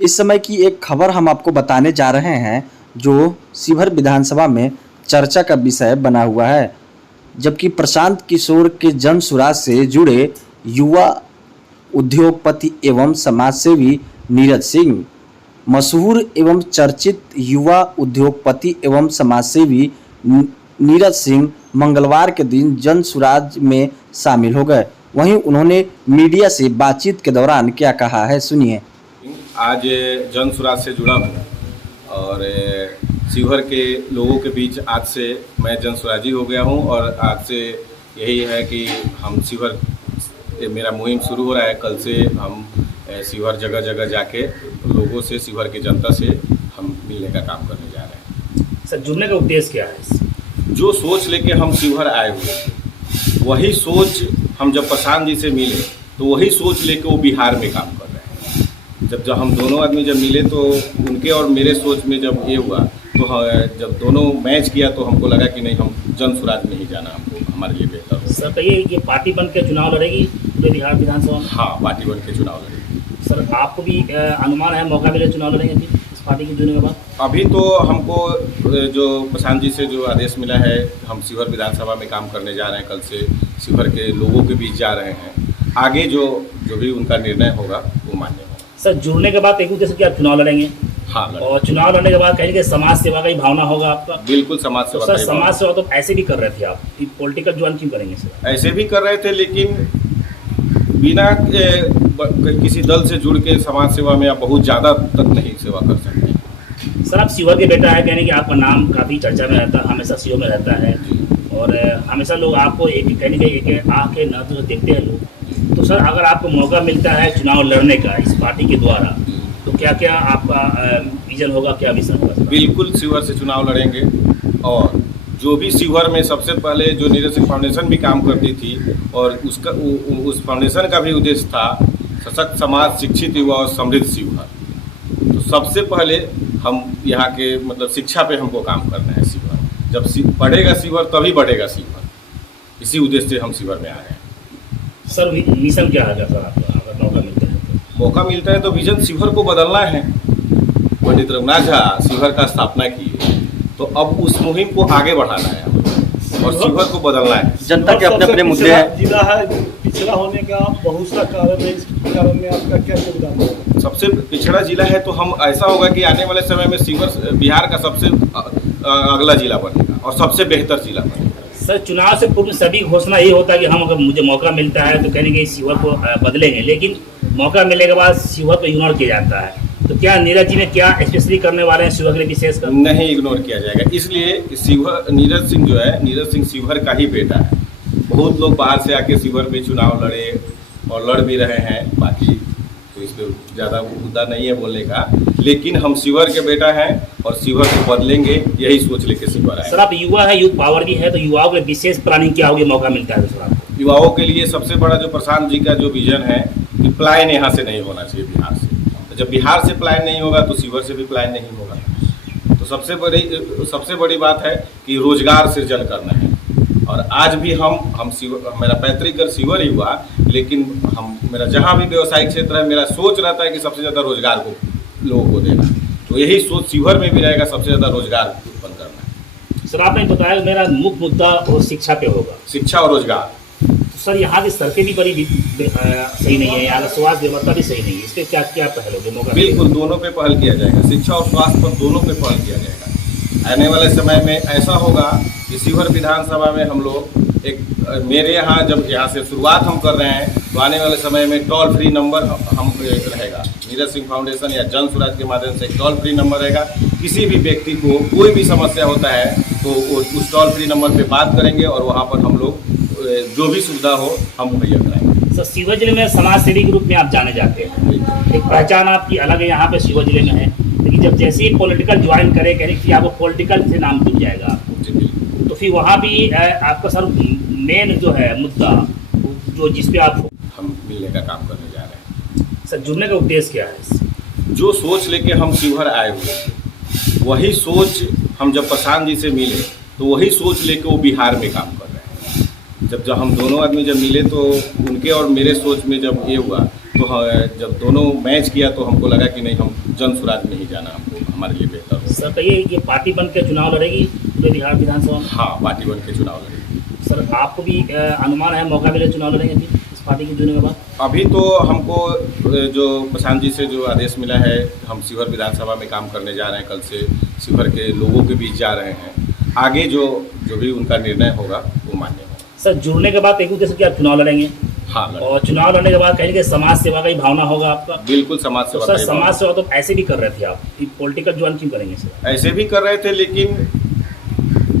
इस समय की एक खबर हम आपको बताने जा रहे हैं जो शिवहर विधानसभा में चर्चा का विषय बना हुआ है। जबकि प्रशांत किशोर के जन सुराज से जुड़े युवा उद्योगपति एवं समाजसेवी नीरज सिंह, मशहूर एवं चर्चित युवा उद्योगपति एवं समाजसेवी नीरज सिंह मंगलवार के दिन जन सुराज में शामिल हो गए। वहीं उन्होंने मीडिया से बातचीत के दौरान क्या कहा है, सुनिए। आज जन सुराज से जुड़ा हूँ और शिवहर के लोगों के बीच आज से मैं जन सुराजी हो गया हूँ। और आज से यही है कि हम शिवहर, मेरा मुहिम शुरू हो रहा है। कल से हम शिवहर जगह जगह जाके लोगों से, शिवहर की जनता से हम मिलने का काम करने जा रहे हैं। सर, जुड़ने का उद्देश्य क्या है? जो सोच लेके हम शिवहर आए हुए, वही सोच हम जब प्रशांत जी से मिले तो वही सोच लेके वो बिहार में काम कर रहे हैं। जब हम दोनों आदमी जब मिले तो उनके और मेरे सोच में जब ये हुआ तो जब दोनों मैच किया तो हमको लगा कि नहीं, हम जन सुराज में ही जाना हमको हमारे लिए बेहतर हो। सर, तो ये पार्टी बन के चुनाव लड़ेगी पूरे बिहार विधानसभा में? हाँ, पार्टी बन के चुनाव लड़ेगी। सर, आपको भी अनुमान है मौका मिले चुनाव लड़ेंगे अभी इस पार्टी के जुड़ने के बाद? अभी तो हमको जो प्रशांत जी से जो आदेश मिला है, हम शिवहर विधानसभा में काम करने जा रहे हैं। कल से शिवहर के लोगों के बीच जा रहे हैं। आगे जो भी उनका निर्णय होगा वो मान्य होगा। सर, जुड़ने के बाद एक उद्देश्य कि आप चुनाव लड़ेंगे? हाँ, और चुनाव लड़ने के बाद कहेंगे समाज सेवा का ही भावना होगा आपका? बिल्कुल, समाज सेवा। सर, समाज सेवा तो ऐसे भी कर रहे थे आप, पॉलिटिकल ज्वाइन क्यों करेंगे सर? ऐसे भी कर रहे थे, लेकिन बिना किसी दल से जुड़ के समाज सेवा में आप बहुत ज़्यादा तक नहीं सेवा कर सकते। सर, आप शिवहर के बेटा है, कहने कि आपका नाम काफ़ी चर्चा में रहता है, हमेशा सीओ में रहता है और हमेशा लोग आपको एक कहने के एक आँख के नजर देखते हैं लोग। तो सर, अगर आपको मौका मिलता है चुनाव लड़ने का इस पार्टी के द्वारा, तो क्या क्या आपका विजन होगा, क्या विजन होगा? बिल्कुल शिवहर से चुनाव लड़ेंगे। और जो भी शिवहर में सबसे पहले जो नीरज सिंह फाउंडेशन भी काम करती थी और उसका उस फाउंडेशन का भी उद्देश्य था सशक्त समाज, शिक्षित युवा और समृद्ध शिवहर। तो सबसे पहले हम यहाँ के मतलब शिक्षा पे हमको काम करना है। शिवहर जब बढ़ेगा शिवहर तभी बढ़ेगा शिवहर। इसी उद्देश्य से हम शिवहर में आ रहे हैं। सर, मिशन क्या है सर आपका अगर मौका मिलता है तो? मौका मिलता है तो विजन शिवहर को बदलना है। पंडित रघुनाथ झा शिवहर का स्थापना की, तो अब उस मुहिम को आगे बढ़ाना है और शिवहर को बदलना है। जनता के अपने अपने मुद्दे हैं। जिला है, पिछड़ा होने का बहुत सा कारण है। इस कारण में आपका क्या योगदान है? सबसे पिछड़ा जिला है तो हम ऐसा होगा कि आने वाले समय में शिवहर बिहार का सबसे अगला जिला बनेगा और सबसे बेहतर जिला बनेगा। सर, चुनाव से पूर्व सभी घोषणा ये होता है कि हम अगर मुझे मौका मिलता है तो कहने के शिवहर को बदलेंगे, लेकिन मौका मिलने के बाद शिवहर को इग्नोर किया जाता है। तो क्या नीरज जी ने क्या स्पेशली करने वाले हैं शिवहर के लिए विशेष कर? नहीं, इग्नोर किया जाएगा। इसलिए शिवहर नीरज सिंह जो है, नीरज सिंह शिवहर का ही बेटा है। बहुत लोग बाहर से आके शिवहर में चुनाव लड़े और लड़ भी रहे हैं। बाकी तो इस पर ज़्यादा मुद्दा नहीं है बोलने का, लेकिन हम शिवहर के बेटा हैं और शिवहर को बदलेंगे, यही सोच लेके शिवहर आए। सर, आप युवा है, यूथ पावर भी है, तो युवाओं के लिए विशेष प्लानिंग क्या होगी मौका मिलता है तो सर आपको? युवाओं के लिए सबसे बड़ा जो प्रशांत जी का जो विजन है कि प्लायन यहाँ से नहीं होना चाहिए बिहार से। तो जब बिहार से प्लायन नहीं होगा तो शिवहर से भी प्लायन नहीं होगा। तो सबसे बड़ी बात है कि रोजगार सृजन करना है। और आज भी हम मेरा पैतृक घर शिवहर ही हुआ, लेकिन मेरा जहाँ भी व्यवसायिक क्षेत्र है, मेरा सोच रहता है कि सबसे ज़्यादा रोजगार को लोगों को देना। तो यही सोच शिवहर में भी रहेगा, सबसे ज़्यादा रोजगार उत्पन्न करना। सर, आपने बताया मेरा मुख्य मुद्दा और शिक्षा पे होगा, शिक्षा और रोजगार। तो सर, यहाँ की सड़कें भी बड़ी सही नहीं है, यहाँ का स्वास्थ्य व्यवस्था भी सही नहीं है, इस पर क्या क्या पहल होगी मौका? बिल्कुल, दोनों पे पहल किया जाएगा। शिक्षा और स्वास्थ्य पर दोनों पे पहल किया जाएगा। आने वाले समय में ऐसा होगा कि शिवहर विधानसभा में हम लोग मेरे यहाँ जब यहाँ से शुरुआत हम कर रहे हैं तो आने वाले समय में टोल फ्री नंबर हम रहेगा। नीरज सिंह फाउंडेशन या जन सुराज के माध्यम से टोल फ्री नंबर रहेगा। किसी भी व्यक्ति को कोई भी समस्या होता है तो उस टोल फ्री नंबर पे बात करेंगे और वहाँ पर हम लोग जो भी सुविधा हो हम मुहैया कराएंगे। सर, शिवहर जिले में समाज सेवी के रूप में आप जाने जाते हैं, एक पहचान आपकी अलग है यहाँ पे शिवहर जिले में है, लेकिन जब जैसे ही पॉलिटिकल ज्वाइन करें कहें कि आपको पॉलिटिकल से नाम जुड़ जाएगा, तो फिर वहाँ भी आपका सर मेन जो है मुद्दा जो जिस पे आप हम मिलने का काम करने जा रहे हैं। सर, जुड़ने का उद्देश्य क्या है? जो सोच लेके हम शिवहर आए हुए, वही सोच हम जब प्रशांत जी से मिले तो वही सोच लेके वो बिहार में काम कर रहे हैं। जब हम दोनों आदमी जब मिले तो उनके और मेरे सोच में जब ये हुआ तो जब दोनों मैच किया तो हमको लगा कि नहीं, हम जन स्वराज में ही जाना हमको हमारे लिए बेहतर हो। सर कहिए ये पार्टी बन के चुनाव लड़ेगी पूरे बिहार विधानसभा में? हाँ, पार्टी बन के चुनाव लड़ेगी। सर आपको भी अनुमान है मौका मिले चुनाव लड़ेंगे अभी इस पार्टी के चुनने के बाद? अभी तो हमको जो प्रशांत जी से जो आदेश मिला है, हम शिवहर विधानसभा में काम करने जा रहे हैं। कल से शिवहर के लोगों के बीच जा रहे हैं। आगे जो भी उनका निर्णय होगा वो मान्य होगा। सर जुड़ने के बाद एक उद्देश्य कि आप चुनाव लड़ेंगे? हाँ, और चुनाव लड़ने के बाद कहीं समाज सेवा का ही भावना होगा आपका? बिल्कुल समाज तो सेवा। सर समाज सेवा तो ऐसे भी कर रहे थे आप, पॉलिटिकल ज्वाइन क्यों करेंगे सर? ऐसे भी कर रहे थे, लेकिन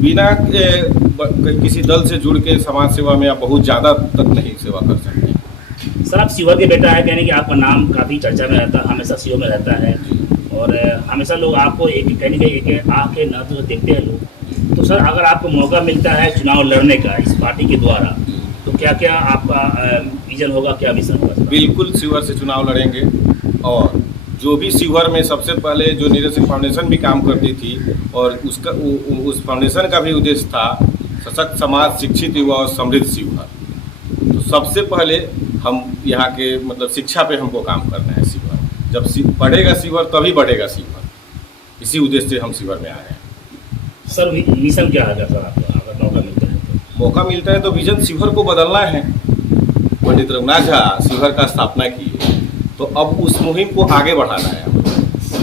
बिना किसी दल से जुड़ के समाज सेवा में आप बहुत ज़्यादा तक नहीं सेवा कर सकते। सर आप शिवहर के बेटा है, कहने कि आपका नाम काफ़ी चर्चा में रहता है, हमेशा सीओ में रहता है और हमेशा लोग आपको एक कहने के एक आँख के नजर से देखते हैं लोग। तो सर अगर आपको मौका मिलता है चुनाव लड़ने का इस पार्टी के द्वारा, तो क्या क्या आपका विजन होगा, क्या विजन होगा? बिल्कुल शिवहर से चुनाव लड़ेंगे। और जो भी शिवहर में सबसे पहले जो नीरज सिंह फाउंडेशन भी काम करती थी, और उसका उस फाउंडेशन का भी उद्देश्य था सशक्त समाज, शिक्षित युवा और समृद्ध शिवहर। तो सबसे पहले हम यहाँ के मतलब शिक्षा पे हमको काम करना है। शिवहर जब बढ़ेगा शिवहर तभी बढ़ेगा शिवहर। इसी उद्देश्य से हम शिवहर में आ रहे हैं। सर मिशन क्या है सर आपका अगर मौका मिलता है तो? मौका मिलता है तो विजन शिवहर को बदलना है। पंडित रघुनाथ झा शिवहर का स्थापना किए, तो अब उस मुहिम को आगे बढ़ाना है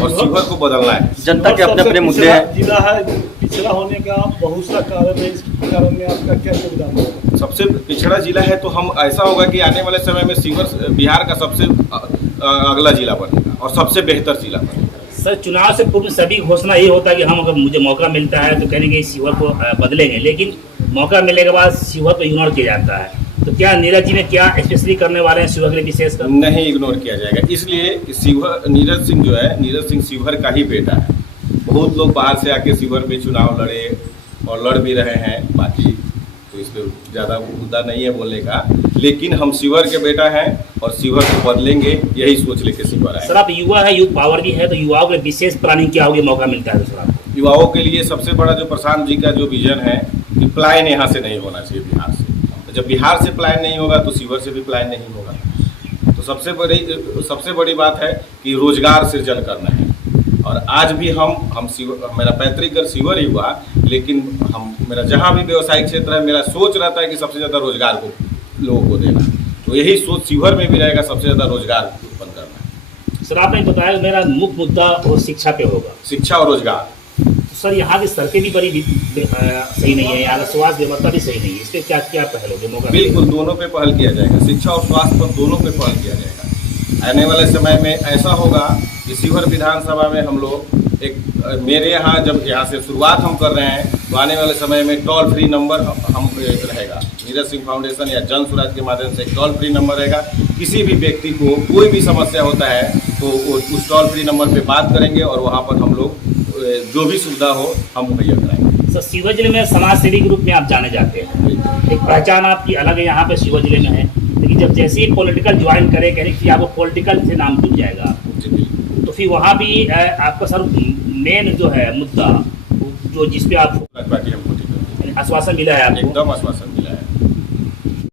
और शिवहर को बदलना है। जनता के अपने अपने मुद्दे हैं। जिला है, पिछड़ा होने का बहुत सा कारण है। इस कारण में आपका क्या योगदान होगा? सबसे पिछड़ा जिला है, तो हम ऐसा होगा कि आने वाले समय में शिवहर बिहार का सबसे अगला जिला बनेगा और सबसे बेहतर जिला बनेगा। सर चुनाव से पूर्व सभी घोषणा ये होता है कि हम अगर मुझे मौका मिलता है तो कहने के शिवहर को बदलेंगे, लेकिन मौका मिलने के बाद शिवहर को इग्नोर किया जाता है। तो क्या नीरज जी में क्या स्पेशली करने वाले हैं शिवहर के लिए विशेष कर? नहीं इग्नोर किया जाएगा, इसलिए शिवहर नीरज सिंह जो है, नीरज सिंह शिवहर का ही बेटा है। बहुत लोग बाहर से आके शिवहर में चुनाव लड़े और लड़ भी रहे हैं, बाकी तो इस पर ज़्यादा मुद्दा नहीं है बोलने का, लेकिन हम शिवहर के बेटा हैं और शिवहर को बदलेंगे, यही सोच लेके शिवहर आए। सर आप युवा है, यूथ पावर भी है, तो युवाओं के लिए विशेष प्लानिंग क्या होगी मौका मिलता है तो सर आपको? युवाओं के लिए सबसे बड़ा जो प्रशांत जी का जो विजन है कि प्लान यहाँ से नहीं होना चाहिए बिहार से। तो जब बिहार से प्लान नहीं होगा तो शिवहर से भी प्लान नहीं होगा। तो सबसे बड़ी बात है कि रोजगार सृजन करना है। और आज भी हम मेरा पैतृक घर शिवहर ही हुआ, लेकिन मेरा जहाँ भी व्यवसायिक क्षेत्र है, मेरा सोच रहता है कि सबसे ज़्यादा रोजगार को लोगों को देना। तो यही सोच शिवहर में भी रहेगा, सबसे ज़्यादा रोजगार उत्पन्न करना। सर आपने बताया मेरा मुख्य मुद्दा और शिक्षा पे होगा, शिक्षा और रोजगार। तो सर यहाँ की सड़कें भी बड़ी सही नहीं है, यहाँ का स्वास्थ्य व्यवस्था भी सही नहीं है, इस पर क्या क्या पहल होगी मौका? बिल्कुल दोनों पे पहल किया जाएगा, शिक्षा और स्वास्थ्य पर दोनों पे पहल किया जाएगा। आने वाले समय में ऐसा होगा कि शिवहर विधानसभा में हम लोग मेरे यहाँ जब यहाँ से शुरुआत हम कर रहे हैं, तो आने वाले समय में टोल फ्री नंबर हम रहेगा। नीरज सिंह फाउंडेशन या जन स्वराज के माध्यम से एक टोल फ्री नंबर रहेगा। किसी भी व्यक्ति को कोई भी समस्या होता है तो उस टोल फ्री नंबर पे बात करेंगे और वहाँ पर हम लोग जो भी सुविधा हो हम मुहैया कराएंगे। सर शिवहर जिले में समाज सेवी के रूप में आप जाने जाते हैं, एक पहचान आपकी अलग है यहाँ पे शिवहर जिले में है, लेकिन जब जैसे ही पॉलिटिकल ज्वाइन करें करें कि आपको पॉलिटिकल से नाम जुड़ जाएगा, तो फिर वहाँ भी आपका सर मेन जो है मुद्दा जो जिसपे आप पार्टी हमको आश्वासन मिला है आपको? एकदम आश्वासन